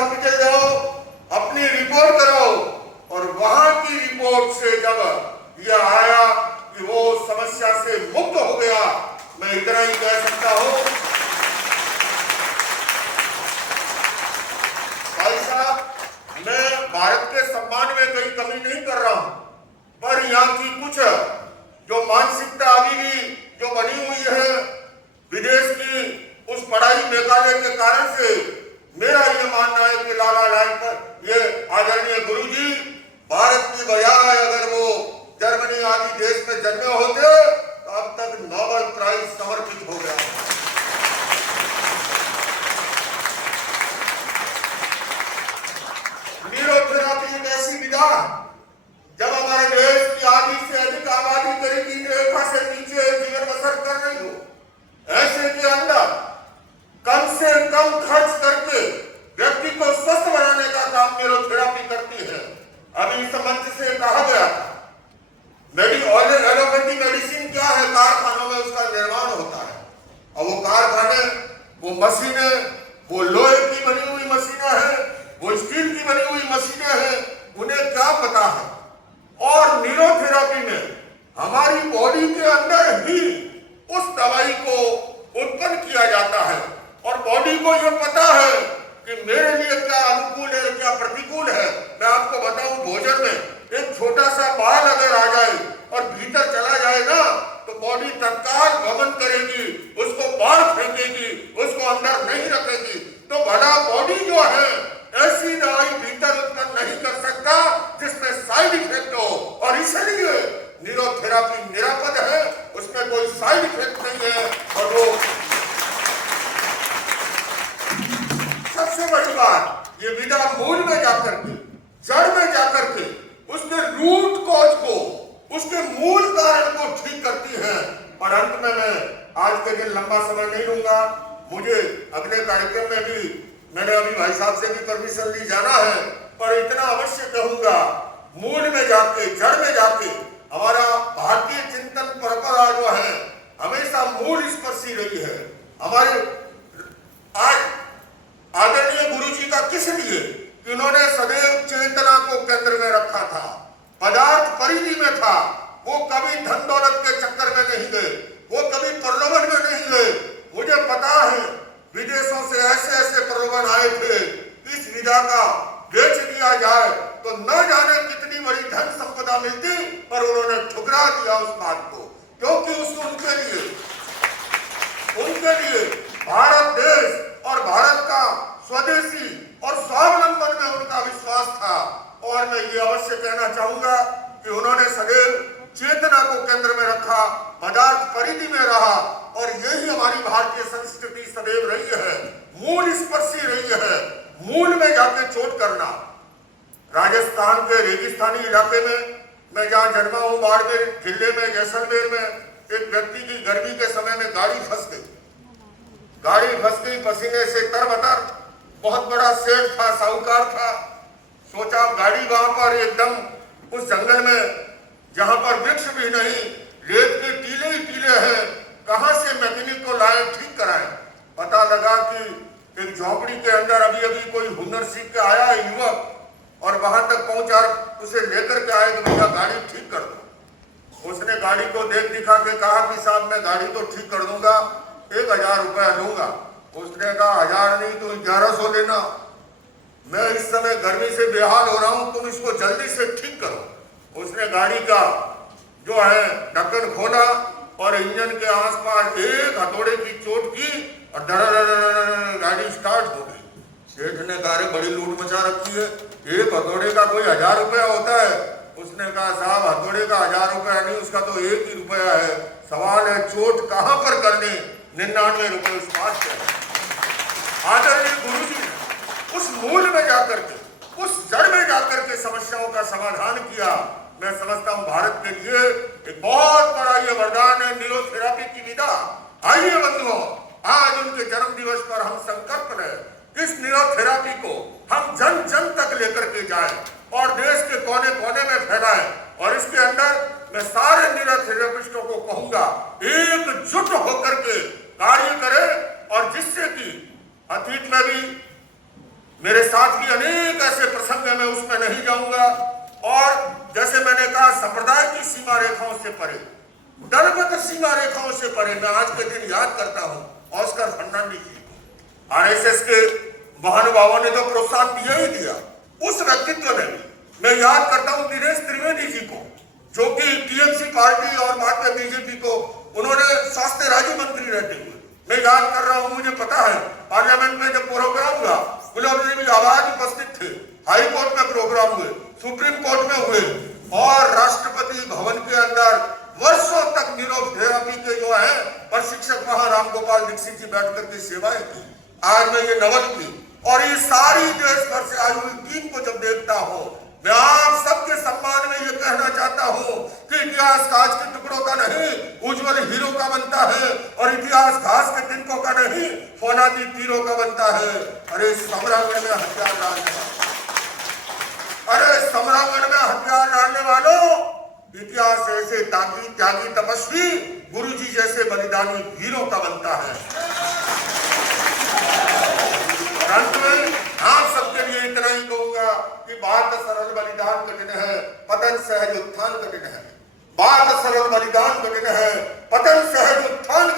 Hospital जाओ, अपनी report कराओ, और वहां की रिपोर्ट से जब यह आया कि वो समस्या से मुक्त हो गया, मैं इतना ही कह सकता हूं। भाई साहब, मैं भारत के सम्मान में कोई कमी नहीं कर रहा हूं, पर यहाँ की कुछ जो मानसिकता अभी भी जो बनी हुई है विदेश की उस पढ़ाई मेघालय के कारण से, मेरा ये मानना है कि लाला लाजपत ये आदरणीय गुरुजी भारत की बजाय अगर वो जर्मनी आदि देश में जन्मे होते तो अब तक नोबेल प्राइज समर्पित हो गया। न्यूरोथेरेपी एक ऐसी विधा जब हमारे देश की आधी से अधिक आबादी गरीबी रेखा से नीचे जीवन बसर कर रही हो, ऐसे के अंदर कम से कम खर्च करके व्यक्ति को स्वस्थ बनाने का काम न्यूरोथेरेपी करती है। अभी इस मंच से कहा गया था एलोपैथी मेडिसिन क्या है, कारखानों में उसका निर्माण होता है, और वो कारखाने, वो मशीनें, वो लोहे की बनी हुई मशीनें हैं, वो स्टील की बनी हुई मशीनें हैं, उन्हें क्या पता है। और न्यूरोथेरेपी में हमारी बॉडी के अंदर ही उस दवाई को उत्पन्न किया जाता है, और बॉडी को यह पता है कि मेरे लिए क्या अनुकूल है क्या प्रतिकूल है। मैं आपको बताऊं, भोजन में एक छोटा सा बाल अगर आ जाए और भीतर चला जाए ना, तो बॉडी तत्काल वमन करेगी, उसको बाहर फेंकेगी, उसको अंदर नहीं रखेगी। तो भला बॉडी जो है ऐसी दवाई भीतर उत्पन्न नहीं कर सकता जिसमें साइड इफेक्ट हो, और इसलिए न्यूरोथेरेपी निरापद है, उसमें कोई साइड इफेक्ट नहीं है। और वो सबसे बड़ी बात, ये विधा मूल में जाकर के, जड़ में जाकर के उसके रूट कॉज को, उसके मूल कारण को ठीक करती है। और अंत में मैं आज के दिन लंबा समय नहीं लूंगा, मुझे अगले कार्यक्रम में भी मैंने अभी भाई साहब से भी परमिशन ली जाना है, पर इतना अवश्य कहूंगा, मूल में जाके, जड़ में जाके हमारा भारतीय चिंतन परंपरा जो है हमेशा मूल स्पर्शी रही है। हमारे आज आदरणीय गुरुजी का किस लिए कि उन्होंने सदैव चेतना को केंद्र में रखा था, पदार्थ परिधि में था, वो कभी धन दौलत के चक्कर में नहीं गए, वो कभी प्रलोभन में नहीं गए। मुझे पता है विदेशों से ऐसे ऐसे प्रलोभन आए थे, इस विधा का बेच दिया जाए तो न जाने कितनी बड़ी धन संपदा मिलती, पर उन्होंने ठुकरा दिया उस बात को, क्योंकि उसको उनके लिए भारत देश और भारत का स्वदेशी और स्वावलंबन में उनका विश्वास था। और मैं ये अवश्य कहना चाहूंगा कि उन्होंने सदैव चेतना को केंद्र में रखा, पदार्थ परिधि में रहा, और यही हमारी भारतीय संस्कृति सदैव रही है, मूल स्पर्शी रही है, मूल में जाके चोट करना। राजस्थान के रेगिस्तानी इलाके में मैं जहाँ जन्मा हूँ, बाड़मेर जिले में जैसलमेर में, एक व्यक्ति की गर्मी के समय में गाड़ी फंस गई, पसीने से तरबतर, बहुत बड़ा सेठ था, साहूकार था। सोचा गाड़ी वहां पर एकदम उस जंगल में जहां पर वृक्ष भी नहीं, रेत के टीले ही टीले हैं, कहां से मैकेनिक को लाए, ठीक कराए। पता लगा कि एक झोपड़ी के अंदर अभी अभी कोई हुनर सीख के आया है युवक, और वहां तक पहुंचा, उसे लेकर के आए कि भैया गाड़ी ठीक कर दो। उसने गाड़ी को देख दिखा के कहा कि साहब मैं गाड़ी तो ठीक कर दूंगा, 1000 रुपया लूंगा। उसने कहा 1000 नहीं तो 1100 लेना, मैं इस समय गर्मी से बेहाल हो रहा हूं, तुम इसको जल्दी से ठीक करो। उसने गाड़ी का जो है ढक्कन खोला और इंजन के आसपास एक हथौड़े की चोट की और गाड़ी स्टार्ट हो गई। सेठ ने कहा बड़ी लूट मचा रखी है, एक हथौड़े का कोई 1000 रुपया होता है। उसने कहा साहब हथौड़े का 1000 रुपया नहीं, उसका तो 1 ही रुपया है। सवाल है चोट कहां पर करनी, 99 रुपये उस पास है। आदरणीय गुरुजी उस मूल में जाकर के, उस जड़ में जाकर के समस्याओं का समाधान किया। मैं समझता हूं भारत के लिए एक बहुत बड़ा ये वरदान है न्यूरोथेरेपी की विधा। आइए बंधुओं, आज उनके जन्म दिवस पर हम संकल्प लें, इस न्यूरोथेरेपी को हम जन जन तक लेकर के जाएं और देश के कोने कोने में फैलाएं। और इसके अंदर मैं सारे न्यूरोथेरेपिस्टों को कहूंगा एकजुट होकर के कार्य करें, और जिससे कि अतीत में भी मेरे साथ जाऊंगा। और जैसे मैंने कहा, संप्रदाय की सीमा रेखाओं से परे, दलगत सीमा रेखाओं से परे, मैं आज के दिन याद करता हूं ऑस्कर फर्नांडीज जी को। आरएसएस के महानुभावों ने तो प्रोत्साहन दिया ही दिया। उस व्यक्तित्व ने भी मैं याद करता हूं दिनेश त्रिवेदी जी को, जो कि टीएमसी पार्टी और बाद में बीजेपी को उन्होंने स्वास्थ्य राज्य मंत्री रहते हुए, मैं याद कर रहा हूं, मुझे पता है पार्लियामेंट में जब प्रोग्राम हुआ, गुलाब नबी आजाद उपस्थित थे, हाई कोर्ट में प्रोग्राम हुए, सुप्रीम कोर्ट में हुए, और राष्ट्रपति भवन के अंदर वर्षों तक न्यूरोथेरेपी के जो है प्रशिक्षक वहां रामगोपाल दीक्षित जी बैठ करके सेवाएं की। आज मैं ये नवल की और ये सारी देश भर से आई हुई टीम को जब देखता हूं, मैं आप सबके सम्मान में ये कहना चाहता हूं कि इतिहास घास के टुकड़ों का नहीं, उज्जवल हीरो का बनता है, और इतिहास घास के तिनकों का नहीं, फौलादी तीरों का बनता है। अरे सम्रांगण में हथियार डालने वालों, अरे सम्रांगण में हथियार डालने वालों, इतिहास ऐसे त्यागी तपस्वी गुरुजी जैसे बलिदानी वीरों का बनता है। अंत में आप सबके लिए इतना ही कहूंगा कि बात सरल बलिदान कठिन है, पतन सहज उत्थान कठिन है। बात सरल बलिदान कठिन है, पतन सहज उत्थान